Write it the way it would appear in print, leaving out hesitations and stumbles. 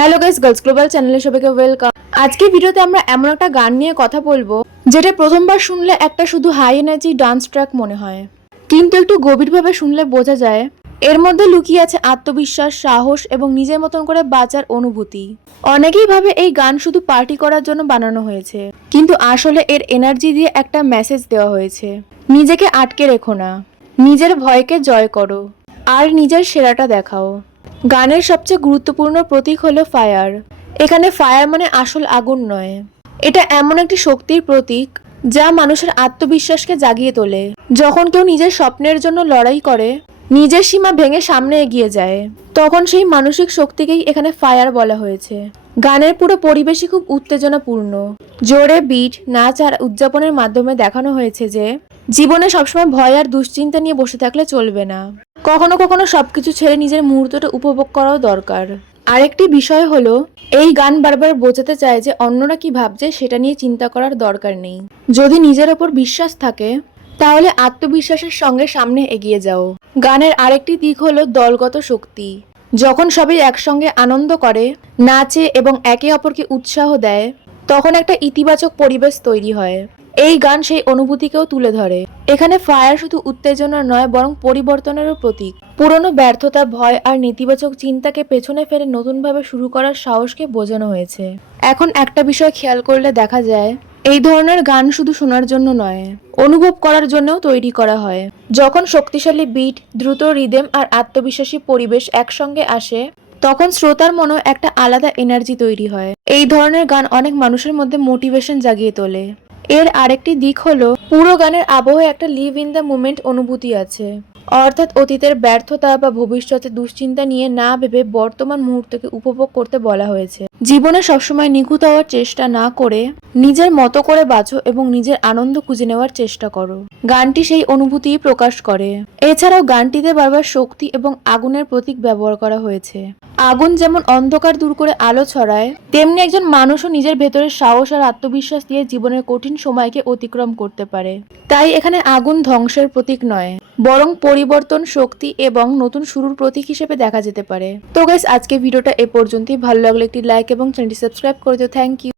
Hello guys, girls global চ্যানেলে সবাইকে welcome. আজকে ভিডিওতে আমরা এমন একটা গান নিয়ে কথা বলবো যেটা প্রথমবার শুনলে একটা শুধু হাই এনার্জি ডান্স ট্র্যাক মনে হয়, কিন্তু একটু গভীরভাবে শুনলে বোঝা যায় এর মধ্যে লুকিয়ে আছে আত্মবিশ্বাস, সাহস এবং নিজের মতন করে বাঁচার অনুভূতি। অনেকেই ভাবে এই গান শুধু পার্টি করার জন্য বানানো হয়েছে, কিন্তু আসলে এর এনার্জি দিয়ে একটা মেসেজ দেওয়া হয়েছে। নিজেকে আটকে রেখো না, নিজের ভয়কে জয় করো আর নিজের সেরাটা দেখাও। গানের সবচেয়ে গুরুত্বপূর্ণ প্রতীক হলো ফায়ার। এখানে ফায়ার মানে আসল আগুন নয়, এটা এমন একটি শক্তির প্রতীক যা মানুষের আত্মবিশ্বাসকে জাগিয়ে তোলে। যখন কেউ নিজের স্বপ্নের জন্য লড়াই করে, নিজের সীমা ভেঙে সামনে এগিয়ে যায়, তখন সেই মানসিক শক্তিকেই এখানে ফায়ার বলা হয়েছে। গানের পুরো পরিবেশই খুব উত্তেজনাপূর্ণ। জোরে বিট, নাচ আর উদযাপনের মাধ্যমে দেখানো হয়েছে যে জীবনে সবসময় ভয় আর দুশ্চিন্তা নিয়ে বসে থাকলে চলবে না। কখনো কখনো সবকিছু ছেড়ে নিজের মুহূর্তটা উপভোগ করাও দরকার। আরেকটি বিষয় হলো, এই গান বারবার বোঝাতে চায় যে অন্যরা কি ভাবছে সেটা নিয়ে চিন্তা করার দরকার নেই। যদি নিজের ওপর বিশ্বাস থাকে, তাহলে আত্মবিশ্বাসের সঙ্গে সামনে এগিয়ে যাও। গানের আরেকটি দিক হলো দলগত শক্তি। যখন সবাই একসঙ্গে আনন্দ করে, নাচে এবং একে অপরকে উৎসাহ দেয়, তখন একটা ইতিবাচক পরিবেশ তৈরি হয়। এই গান সেই অনুভূতিকেও তুলে ধরে। এখানে ফায়ার শুধু উত্তেজনা নয়, বরং পরিবর্তনেরও প্রতীক। পুরনো ব্যর্থতা, ভয় আর নেতিবাচক চিন্তাকে পেছনে ফেলে নতুনভাবে শুরু করার সাহসকে বোঝানো হয়েছে। এখন একটা বিষয় খেয়াল করলে দেখা যায়, এই ধরনের গান শুধু শোনার জন্য নয়, অনুভব করার জন্যও তৈরি করা হয়। যখন শক্তিশালী বিট, দ্রুত রিদেম আর আত্মবিশ্বাসী পরিবেশ একসঙ্গে আসে, তখন শ্রোতার মনেও একটা আলাদা এনার্জি তৈরি হয়। এই ধরনের গান অনেক মানুষের মধ্যে মোটিভেশন জাগিয়ে তোলে। এর আরেকটি দিক হলো, পুরো গানের আবহে একটা লিভ ইন দ্য মোমেন্ট অনুভূতি আছে। অর্থাৎ অতীতের ব্যর্থতা বা ভবিষ্যতের দুশ্চিন্তা নিয়ে না ভেবে বর্তমান মুহূর্তকে উপভোগ করতে বলা হয়েছে। জীবনে সবসময় নিখুঁত হওয়ার চেষ্টা না করে নিজের মতো করে বাঁচো এবং নিজের আনন্দ খুঁজে নেওয়ার চেষ্টা করো। গানটি সেই অনুভূতিই প্রকাশ করে। এছাড়াও গানটিতে বারবার শক্তি এবং আগুনের প্রতীক ব্যবহার করা হয়েছে। আগুন যেমন অন্ধকার দূর করে আলো ছড়ায়, তেমনি একজন মানুষও নিজের ভেতরের সাহস আর আত্মবিশ্বাস দিয়ে জীবনের কঠিন সময়কে অতিক্রম করতে পারে। তাই এখানে আগুন ধ্বংসের প্রতীক নয়, বরং পরিবর্তন, শক্তি এবং নতুন শুরুর প্রতীক হিসেবে দেখা যেতে পারে। তো গাইস, আজকে ভিডিওটা এ পর্যন্তই। ভালো লাগলে একটি লাইক এবং চ্যানেলটি সাবস্ক্রাইব করে দিও। Thank you.